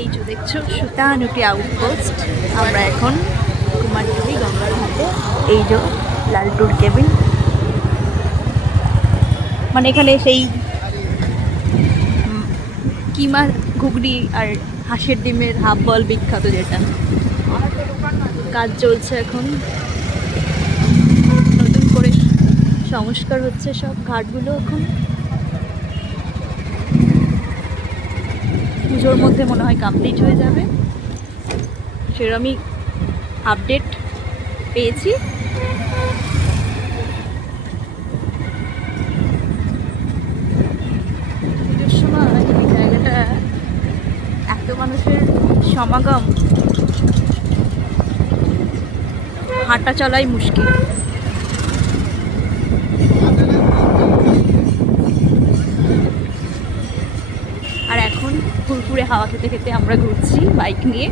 এই যে দেখছো সুতানুটি আউটপোস্ট। আমরা এখন কুমারটুলি গঙ্গার ঘাটে। এই যে লালটুর কেবিন, মানে এখানে সেই কিমা ঘুগনি আর হাঁসের ডিমের হাফ বল বিখ্যাত, যেটা কাজ চলছে এখন। নতুন করে সংস্কার হচ্ছে সব ঘাটগুলো এখন। পুজোর মধ্যে মনে হয় কমপ্লিট হয়ে যাবে, সেরকমই আপডেট পেয়েছি। পুজোর সময় এই জায়গাটা এত মানুষের সমাগম, হাঁটা চলাই মুশকিল। আর এখন ফুরফুরে হাওয়া খেতে খেতে আমরা ঘুরছি বাইক নিয়ে।